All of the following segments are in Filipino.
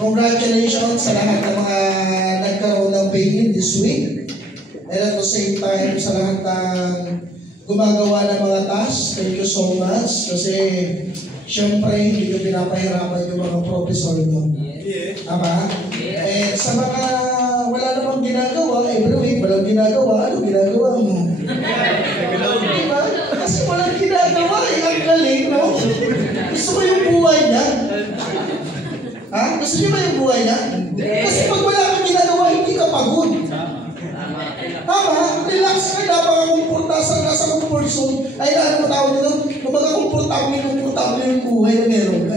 Congratulations sa lahat ng mga nagkaroon ng pay-in this week. And at the same time, sa lahat ng gumagawa ng mga tasks, thank you so much. Kasi, syempre, hindi nyo pinapahirapan yung mga professor nyo. Tama? Eh, sa mga wala namang ginagawa, every week, walang ginagawa, ano ginagawa mo? Diba? Kasi walang ginagawa, ang galing, no? Gusto ko yung buhay niya. Ha? Gusto niyo ba yung buhay niya? Kasi pag wala kang ginagawa, hindi ka pagod. Tama? Relax ka, napaka-komportasa ka sa comfort zone. Ay, ano mo tawag nito? Kumbaga komportable yung buhay na meron ka.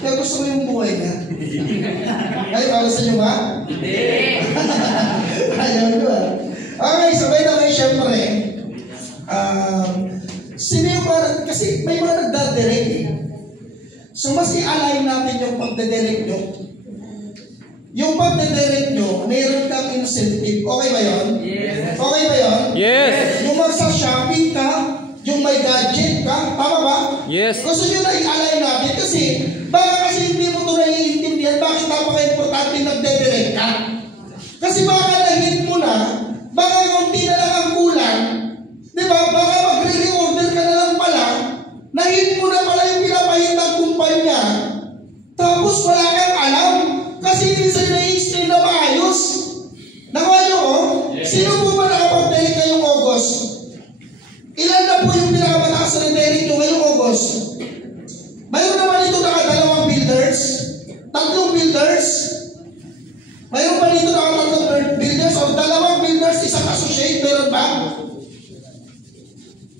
Kaya gusto ko yung buhay niya. Ay, para sa inyo ba? Hindi. Ayaw nyo ba? Okay, sabay na kayo syempre. Sino yung parang, kasi may mga nagdadirect eh. So, mas i-align natin yung pagdadirect nyo. Yung pagdadirect nyo, mayroon kang incentive. Okay ba yun? Yes. Okay ba yun? Yes. Yung magsa-shopping ka, yung may gadget ka, tama ba? Yes. Gusto nyo na i-align natin kasi baka kasi hindi mo ito naiintindihan, bakit napaka-importante nagdadirect ka? Kasi baka na-hit mo na, baka kunti na lang ang kulang, di ba? Baka magre-reorder ka na lang pala, na-hit mo na pala yung pinapahit ng kumpanya, tapos wala kang alam, kasi hindi sa'yo na-explain na maayos. Nakuha nyo ko? Sino po ba nakapag-direct ngayong August? Ilan na po yung pinakamataas na direct nyo ngayong August? Mayroon naman ito nakadalawang builders? 3 builders? Mayroon pa dito nakatatlong builders o 2 builders, isang associate, meron ba?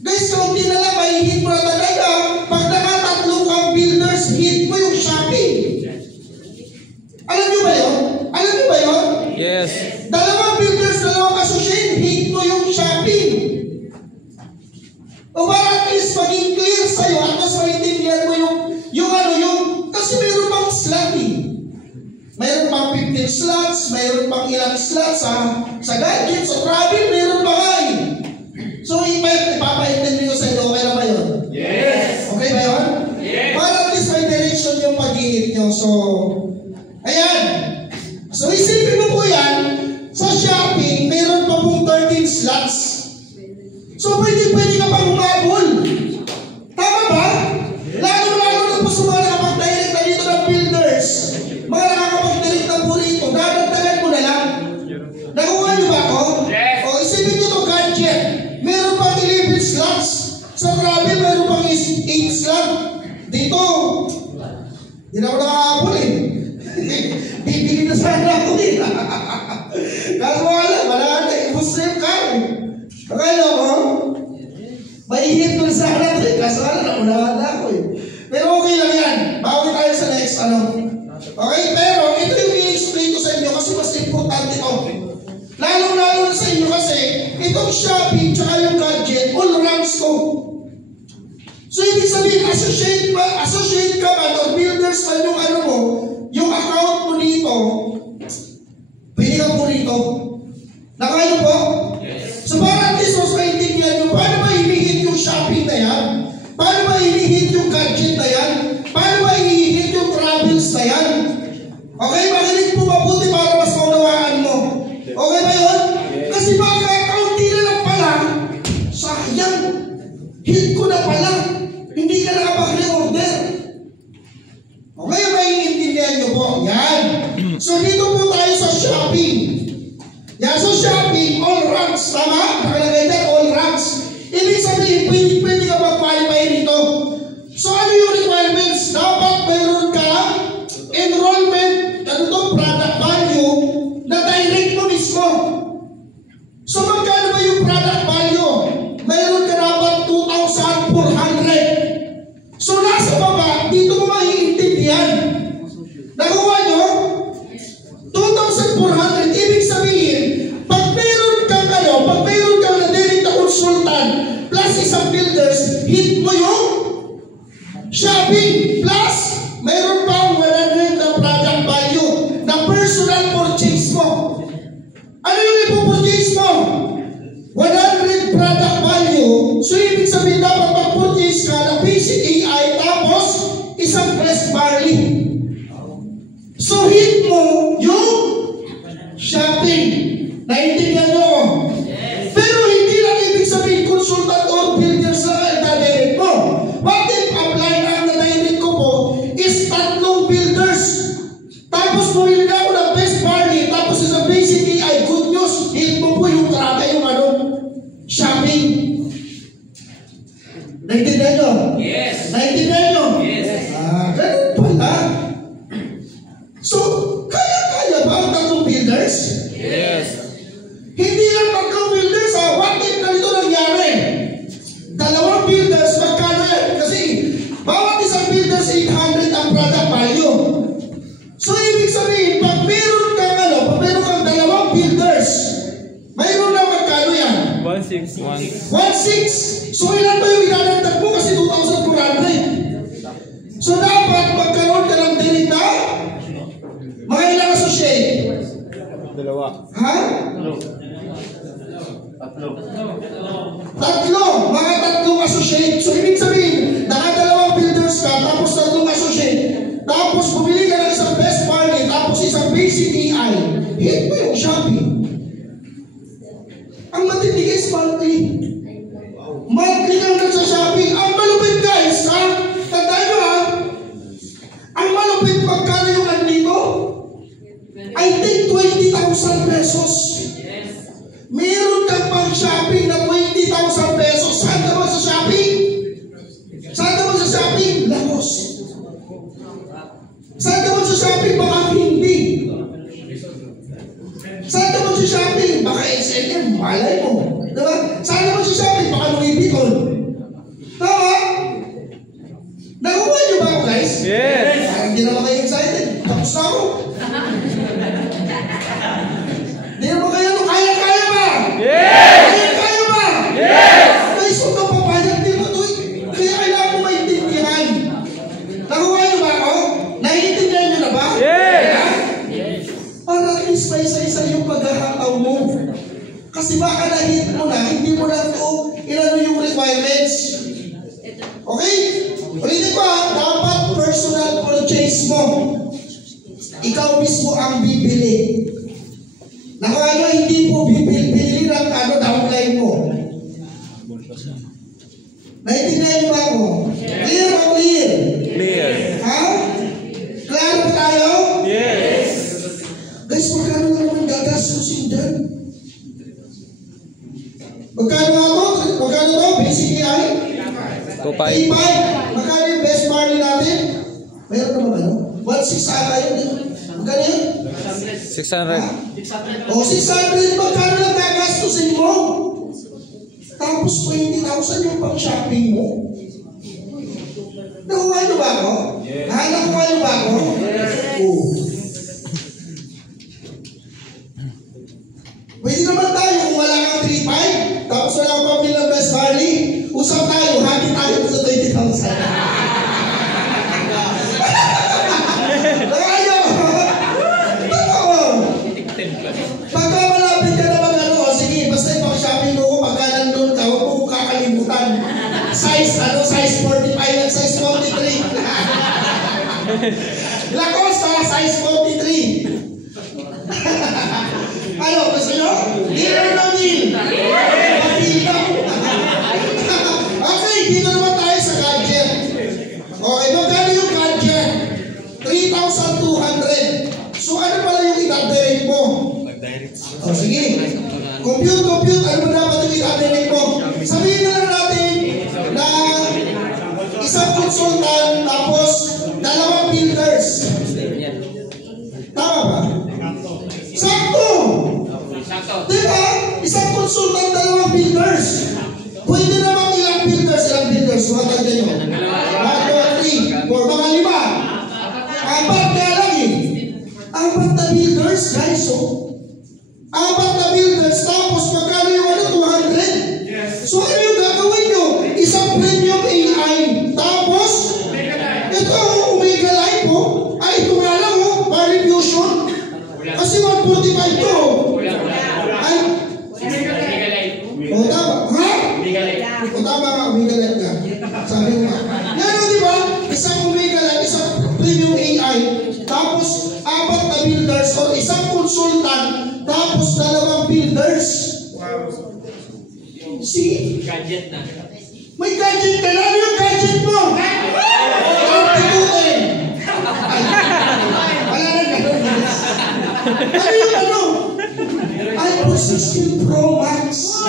Guys, kaunti na lang, mahihit mo na talaga. Pag nakatatlong kang builders, hit mo yung shopping. Alam nyo ba yun? Alam nyo ba yun? Yes. 2 builders, 2 associate, hit mo yung shopping. O para at least maging clear sa'yo at mas maintindihan mo yung kasi mayroon pang slot eh. Mayroon pang 15 slots, mayroon pang ilang slots sa gadgets, sa travel, mayroon pa nga eh. So, ipapaintindi ko sa inyo, okay na ba yun? Yes. Okay ba yun? Yes. Para at least may direction yung pag-iit nyo. So, ayan. So, isipin mo po yan, sa shopping, mayroon pa pong 13 slots. So, pwede ka pang humabol. Tama ba? Lalo na po sa mga nakapag-direct na dito ng builders. Mga nakakapag-direct na po rito, dadagdagan mo na lang. Nakuha niyo ba ako? Yes. O, isipin niyo itong gadget. Meron pang 11 slots. Sa travel, meron pang 8 slots. Dito, hindi na ako nakakapol eh. Bibili na sana ako eh. Kaso wala na, gusto yung car. Akala ko, maihit ko na sana ito eh. Kaso naunahan na ako eh. Pero okay lang yan. Bawi tayo sa next Okay, pero ito yung i-explain ko sa inyo kasi mas importante ito. Lalo-lalo sa inyo kasi itong shopping tsaka yung gadget, all ranks ko. So, ibig sabihin, associate ka man o builders man yung ano mo, yung account mo dito, pwede ka po dito. Nakayo po? Yes. So, para at least mas maintindihan nyo, paano ba hinihit yung shopping na yan? Paano ba hinihit yung gadget na yan? Paano ba hinihit yung travels na yan? Okay, makinig po mabuti para mas maunawaan mo. Okay ba yun? Kasi baka kaunti na lang pala, sayang, hit ko na pala, hindi ka nakapag-reorder. Okay, maiintindihan nyo po. Yan. So, dito po tayo sa shopping. Yan, so shopping, all ranks. Tama? Nakalagay na, all ranks. Ibig sabihin, pwede ka mag-qualify dito. So, ano yung requirements? Dapat mayroon ka enrollment, product value, na direct mo mismo. So, magkano ba yung product value? Mayroon ka dapat 2,400. So, nasa baba, dito mo maiintindihan. Nakuha nyo? 2,400. Ibig sabihin, pag mayroon kang na direct na consultant plus isang builders, hit mo yung shopping plus mayroon pang 100 na product value na personal purchase mo. Ano yung ipupurchase mo? 100 product value. So, ibig sabihin dapat mag-purchase ka ng basic AI tapos isang fresh barley. So, So, hit mo yung shopping. Naintindihan nyo? Yes. Pero hindi lang ibig sabihin consultant or builders lang ang itadirect mo. What if apply na ang nadirect ko po is 3 builders. Tapos bumili na ako ng best barley. Tapos isang basic AI, good news, hit mo po yung trata yung shopping. Naintindihan nyo? Yes. Naintindihan nyo? Yes. Ganun pala. So, kaya-kaya ba ang 3 builders? Yes. Hindi lang 3 builders, what if ganito nangyari? 2 builders, magkano yan? Kasi, bawat isang builders, 800 ang product value. So, ibig sabihin, pag meron kang 2 builders, mayroon na magkano yan? 1,600. 1,600. So, ilan ba yung idadagdag mo? Kasi 2,400. So, dapat magkaroon ka ng direct na mga ilang associate? 2. Ha? 3. Mga 3 associate. So, ibig sabihin, naka 2 builders ka, tapos 3 associate. Tapos, bumili ka ng isang best barley, tapos isang basic AI. Hit mo yung shopping. Ang matindi guys, monthly. Monthly kang nagsa-shopping. Ang malupit guys, ha? Tandaan nyo ha? Ang malupit magkano yung nandito? I think 20,000 pesos. Meron kang pang shopping na 20,000 pesos. Saan ka ba sa shopping? Saan ka ba sa shopping? Lagos. Saan ka ba sa shopping? Baka hindi. Saan ka ba sa shopping? Baka SNM. Malay mo. Diba? Saan ka ba sa shopping? Baka Louis Vuitton. Tama? Nakuha niyo ba ako guys? Yes. Hindi naman kayo excited. Tapos na ako. Hindi naman kayo, kaya-kaya ba? Yes! Kaya-kaya ba? Yes! Guys, huwag kang papayag. Di mo ito. Kaya kailangan mo maintindihan. Nakuha niyo ba ako? Naiintindihan niyo na ba? Yes! Para at least may isa-isa yung paghahataw mo. Kasi baka na-hit mo na, hindi mo na ito inano yung requirements. Okay? Ulitin ko dapat personal purchase mo. Ikaw mismo ang bibili. Naku hindi po bibili ng downline mo. Naiintindihan niyo ba ako? Clear o clear? Clear. Ha? Clear po tayo? Yes. Guys, magkano naman gagastusin dyan? Magkano nga to? Magkano to? Basic AI? 2.5. Magkano yung best barley natin? Mayroon naman ano? 1,600 ata yun. Magkano yun? 600. O 600, magkano lang gagastusin mo? Tapos 20,000 yung pang shopping mo. Nakuha niyo ba ako? Yes. Ha? Nakuha niyo ba ako? Yes. Oo. Pwede naman tayo kung wala kang 3.5, tapos wala kang pamilya ng best barley, usap tayo, hati tayo sa 20,000. Nakayo! Totoo! Pagka malapit ka naman sige, basta ipang-shopping mo ko, pagka nandun ka, huwag mo kakalimutan. Size 45 at size 43. Lacoste, size 43. Ano, gusto nyo? Deal or no deal? Deal ka. Okay, dito naman tayo sa gadget. Okay, magkano yung gadget? 3,200. So, ano pala yung itadirect mo? O, sige. Compute, ano ba dapat yung itadirect mo? Sabihin na lang natin na isang consultant tapos 2 builders. Tama ba? Sakto! Diba? Isang consultant, 2 builders. Pwede naman ilang builders. Mga tanda nyo. 1, 2, 3, 4, mga 5. 4 nga lang eh. 4 na builders, guys. So, 4 na builders, tapos magkano yung 200? So, ano yung gagawin nyo? Isang premium AI. Tapos, ito, Omega Life po. Ay, ito nga lang Barley Fusion. Kasi 145 to. Ay, o tama. Ha? builders o isang consultant tapos 2 builders. See? Gadget na. May gadget ka na. Ano yung gadget mo? Titutin. Wala na gano'n. Ano yung ano? iPhone 16 Pro Max.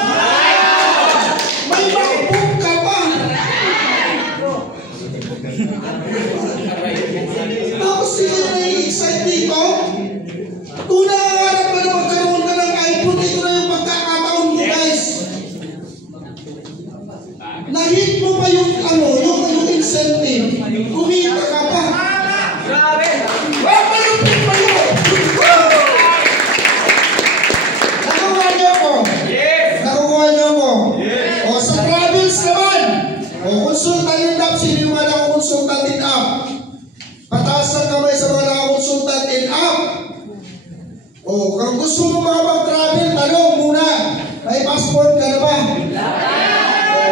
May MacBook ka pa. Tapos sila na-excite dito. Kung nangangarap ka na magkaroon ka ng iPhone, ito na yung pagkakataon mo, guys. Nahit mo pa yung ano, yung incentive. Kumita ka pa. Grabe! Palupit pa yun! Nakuha niyo ko? Yes! Nakuha niyo ko? Yes! O sa travels naman, o consultant in app, sino yung mga nakakonsultant in app? Pataas ng kamay sa mga nakakonsultant in app. O kung gusto mo makapag-travel, tanong muna, may passport ka na ba?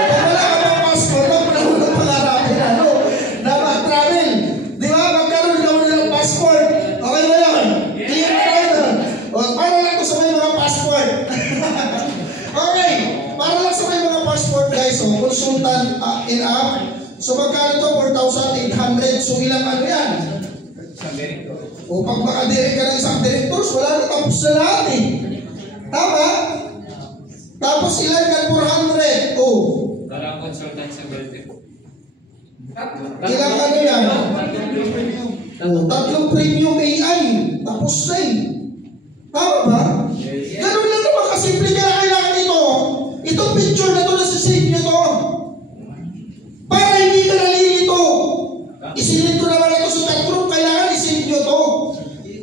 Kung wala ka bang passport, wag mo na muna pangarapin na mag-travel. Di ba? Magkaroon ka muna ng passport. Okay ba yun? Clear na yun. O para lang ko sa may mga passport. Okay. Para lang sa may mga passport, guys. O consultant in app. So magkano to? 4,800. So ilang ano yan? O pag makadirect ka ng isang directors, wala na, tapos na lahat eh. Tama? Tapos ilan ka? 400. O. Parang consultant sa building. Ilang ano yan? O, 3 premium AI. Tapos na eh. Tama ba? Ganun lang naman kasimple, kaya kailangan ito. Itong picture na ito, nasa-save nyo to. Para hindi ka nalilito. Isilid ko naman ito sa chat room, kailangan isave nyo to.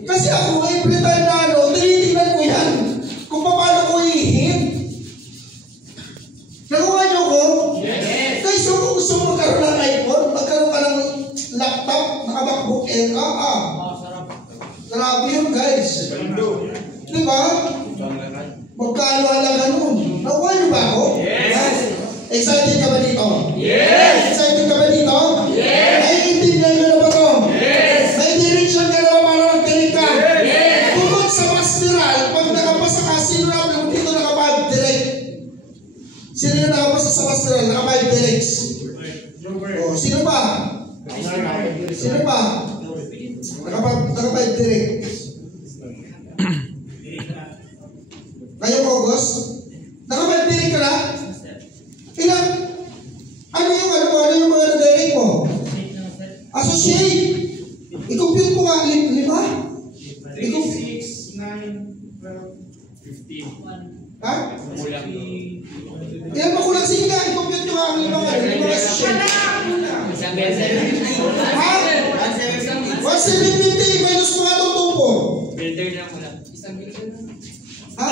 Kasi ako, every time na ano, tinitingnan ko yan. Kung paano ko i-hit. Nakuha nyo ko? Yes! Guys, so kung gusto mo magkaroon ng iPhone, magkaroon ka ng laptop, naka-MacBook Air ka, grabe yun, guys. Diba? Magkano halaga nun? Nakuha nyo ba ako? Yes! Excited ka ba dito? Yes! Excited ka ba dito? Yes! Ay, intindihan ka na ba to? Yes! May direction ka na ba para mag-direct ka? Yes! Bukod sa pastoral, pag nakapasa ka, sino na ako dito nakapag-direct? Sino na nakapasa sa pastoral, nakapag-direct? O, sino pa? Sino pa? Nakapag-direct. Ngayong August? Nakapag-direct ka na? Ilang? Ano yung mga na-direct mo? Associate. I-compute mo nga, 5? 3, 6, 9, 12, 15. Ha? Kulang. Ilan pa kulang? Sige nga, i-compute nyo nga ang 5 associate. Isang beses. Ha? 1,750 minus mo nga itong tupo. Builder lang kulang. Isang builder lang. Ha?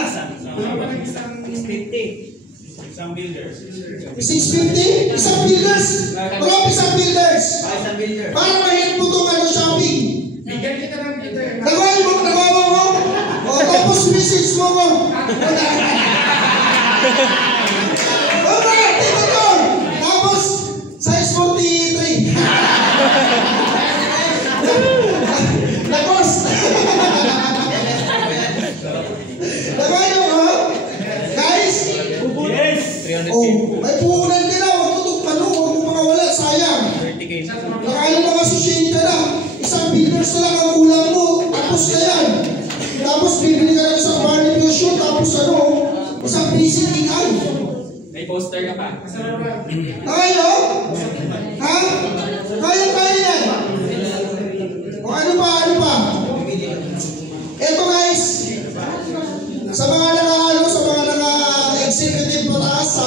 Isang builder. 650? Isang builders? Wala isang builders. Isang builder. Para mahit mo itong ano, shopping. Bigyan kita ng builder. Nagawa mo? O, tapos message mo ko. Okay, ito to. Tapos, size 43. Tapos, nagawa nyo ha? Guys, Yes! oh, may puhunan ka na. Huwag tutukpan mo. Huwag mo makawala. Sayang. 30K. Nakala mo associate ka na. Isang builders na lang ang kulang mo. Tapos na yan. Tapos bibili ka ng isang barbecue shoot. Tapos ano, isang basic AI. May poster ka pa. Kaya? Ha? Kaya yan. O ano pa? Eto guys. Sa mga naka-executive pataas, sa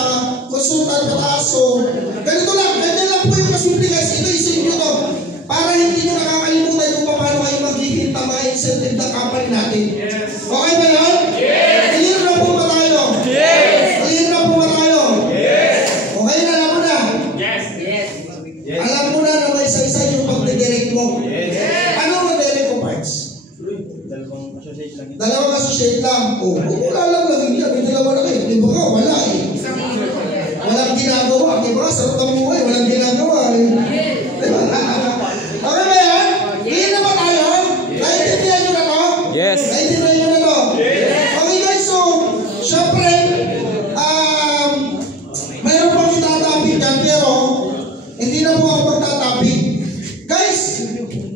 consultant pataas, so ganito lang. Ganyan lang po yung kasimple guys. Ito isip nyo to. Para hindi nyo nakakalimutan kung paano kayo mag-hihit ang mga incentive ng company natin. Okay ba yun? Yes! Clear na po ba tayo? Yes! Clear na po ba tayo? Yes! Okay na, alam mo na. Yes! Yes! Alam mo na na may isa-isa yung pag-direct mo. Yes! Ano ang direct ko parts? Dalawang associate lang. O, wala lang hindi. May dalawa na kayo. Di ba ka? Wala eh. Walang ginagawa. Di ba? Sarap ang buhay. Walang ginagawa eh. Di ba? Okay ba yan? Clear na ba tayo? Naintindihan nyo na to? Yes. Naintindihan nyo na to? Okay guys, so, syempre, mayroon pang itatapik dyan, pero hindi na po ako magtatapik. Guys,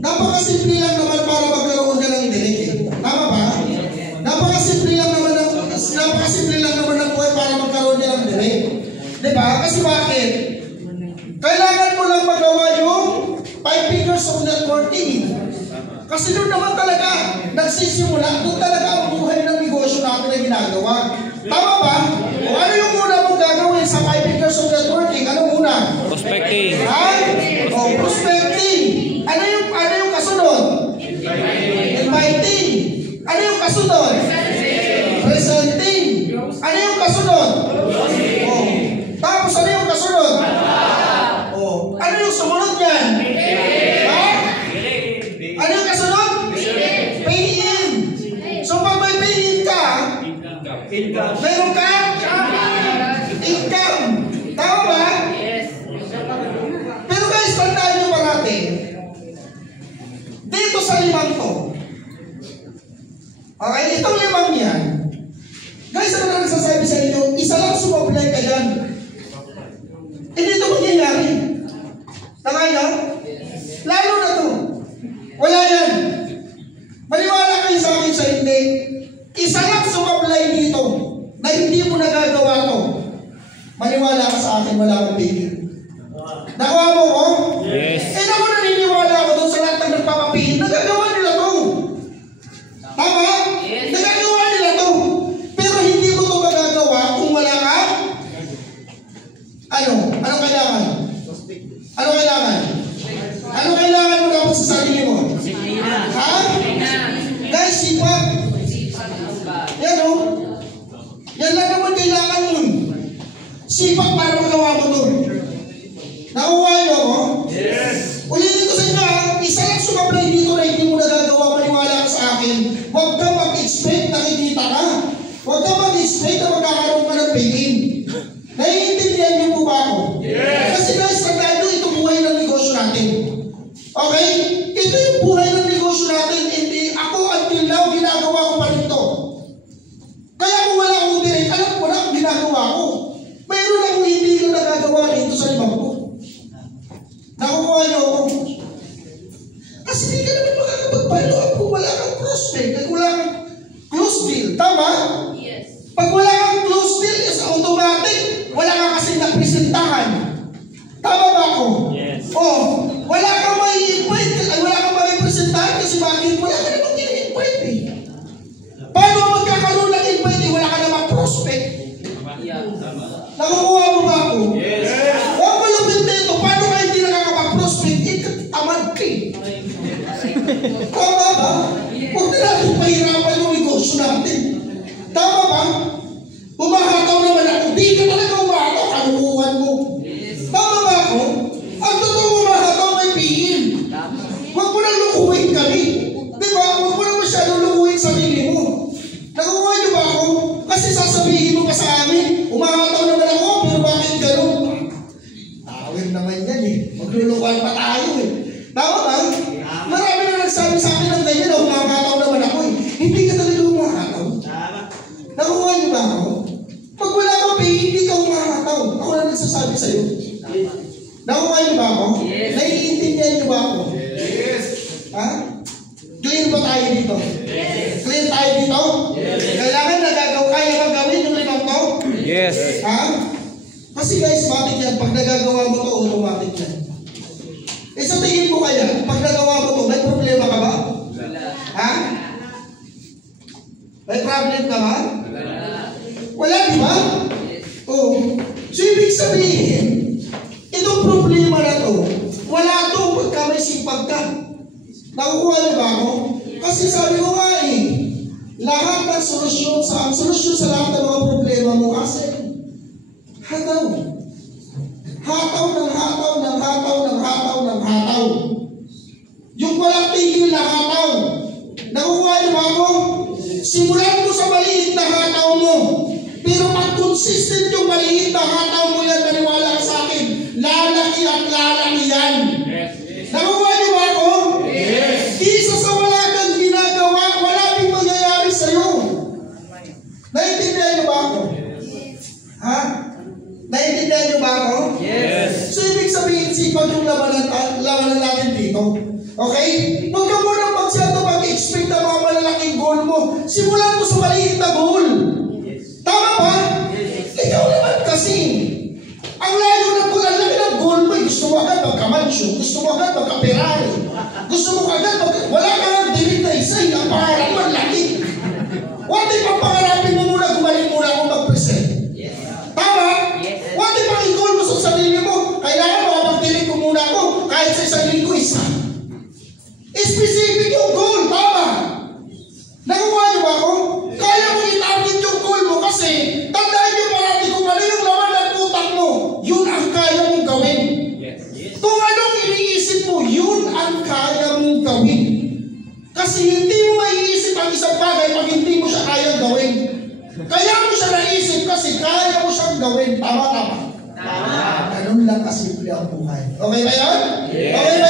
napakasimple lang naman para magkaroon ka ng dinig. Tama ba? Napakasimple lang naman ng buhay para magkaroon ka ng dinig. Diba? Kasi bakit? Kailangan mo lang magawa yung 5 fingers of networking. Kasi doon naman talaga nagsisimula, doon talaga ang buhay ng negosyo natin na ginagawa. Tama ba? O ano yung muna mong gagawin sa 5 fingers of networking? Ano muna? Prospecting. Ha? O, prospecting. Ano yung kasunod? Inviting. Ano yung kasunod? Presenting. Ano yung kasunod? O, tapos ano yung kasunod? O, ano yung sumunod yan? Ha? Ano yung kasunod? Pay-in. So pag may pay-in ka, meron ka? Income. Tama ba? Pero guys, tandaan nyo parati, dito sa 5 to, okay, itong 5 yan, guys, ano na nagsasabi sa inyo, isa lang sumablay ka dyan. Hindi ito mangyayari. Tama nyo? Lalo na to. Wala yan. Maniwala kayo sa akin sa hindi. Isa lang sumablay dito na hindi mo nagagawa to. Maniwala ka sa akin, wala akong pigil. Nakuha mo ko? Yes. Eh naku, naniniwala ako doon sa lahat ng nagpapapigil. Nagagawa nila to. Tama? Yes. Nagagawa nila to. Pero hindi mo to magagawa kung wala ka. Ano? Ano kailangan? Ano kailangan? Ano kailangan mo dapat sa sarili mo? Ha? Guys, sipag. Yan o. Yan lang naman kailangan nun. Sipag para magawa mo nun. Nakuha nyo ako? Yes. Ulitin ko sa inyo ha, isa lang sumablay dito na hindi mo nagagawa, maniwala ka sa akin. Huwag ka mag-expect na kikita ka. Huwag ka mag-expect na magkakaroon ka ng pay-in. Naiintindihan niyo po ba ako? Yes. Kasi guys, tandaan nyo, ito buhay ng negosyo natin. Okay? Ito yung buhay ng negosyo natin. Hindi ako until now, ginagawa ko pa rin ito. Kaya kung wala akong direct, alam ko na ang ginagawa ko. Mayroon akong hindi ko nagagawa dito sa 5 ko. Nakukuha niyo ako. Kasi hindi ka naman makakapag-follow up kung wala kang prospect, kung wala kang close deal. Tama? Yes. Pag wala kang close deal, is automatic. Wala kang kasi napresentahan. Tama ba ako? Yes. O, wala kang mai-invite, wala kang mai-presentahan kasi bakit? Wala ka namang gina-invite eh. Paano magkakaroon ng invite eh? Wala ka namang prospect. Nakukuha mo ba ako? Yes. Huwag mo lupit dito. Paano ka hindi nakakapag-prospect? Tamad ka eh. Tama ba? Huwag na natin pahirapan yung negosyo natin. Tama ba? Umahataw naman ako. Di ka talaga umahataw. Kanukuhan mo. Tama ba ako? Ang totoo umahataw may pihil. Huwag mo na lukuhin kami. Diba? Huwag mo na masyadong lukuhin sarili mo. Nakukuha niyo ba ako? Kasi sasabihin mo pa sa amin, umahataw naman ako, pero bakit gano'n? Tawin naman yan eh. Maglulukuhan pa tayo eh. Tama ba? Marami na nagsabi sa akin ng ganyan na umahataw naman ako eh. Hindi ka talaga umahataw. Nakukuha niyo ba ako? Pag wala kang pay, hindi ka umahataw. Ako na nagsasabi sa'yo. Nakukuha niyo ba ako? Yes. Naiintindihan niyo ba ako? Yes. Ha? Clear ba tayo dito? Yes. Clear tayo dito? Yes. Kailangan kaya bang gawin yung 5 to? Yes. Ha? Kasi guys, matik yan. Pag nagagawa mo to, automatic yan. Eh sa tingin mo kaya, pag nagawa mo to, may problema ka ba? Ha? May problem ka ba? Wala, di ba? Oo. So ibig sabihin, itong problema na to, wala to pagka may sipag ka. Nakukuha niyo ba ako? Kasi sabi ko nga eh, lahat ng solusyon sa lahat ng mga problema mo kasi hataw. Hataw ng hataw ng hataw ng hataw ng hataw. Yung walang tigil na hataw. Nakukuha niyo ba ako? Simulan mo sa maliit na hataw mo. Pero pag consistent yung maliit na hataw mo yan, maniwala ka sa akin, lalaki at lalaki yan. Nakukuha niyo ba ako? Yes. Isa sa wala kang ginagawa, wala ding ko. Okay? Huwag ka muna masyado mag-expect ng mga malalaking goal mo. Simulan mo sa maliit na goal. Tama ba? Ikaw naman kasi. Ang layo ng goal, ang laki ng goal mo. Gusto mo agad magka-mansion. Gusto mo agad magka-Ferrari. Gusto mo agad wala ka lang dinig na isa. Ang pangarap mo, ang laki. What if ang pangarapin mo muna, gumaling muna akong mag-present? Tama? What if ang i-goal mo sa sarili mo, kailangan makapagdinig ko muna ako kahit sa isang linggo isa. Specific yung goal, tama? Nakuha niyo ba ako? Kaya mo i-target yung goal mo kasi tandaan niyo parati kung ano yung laman ng utak mo, yun ang kaya mong gawin. Kung anong iniisip mo, yun ang kaya mong gawin. Kasi hindi mo maiisip ang isang bagay pag hindi mo siya kayang gawin. Kaya mo siya naisip kasi kaya mo siyang gawin. Tama. Ganun lang kasimple ang buhay. Okay ba yun? Okay ba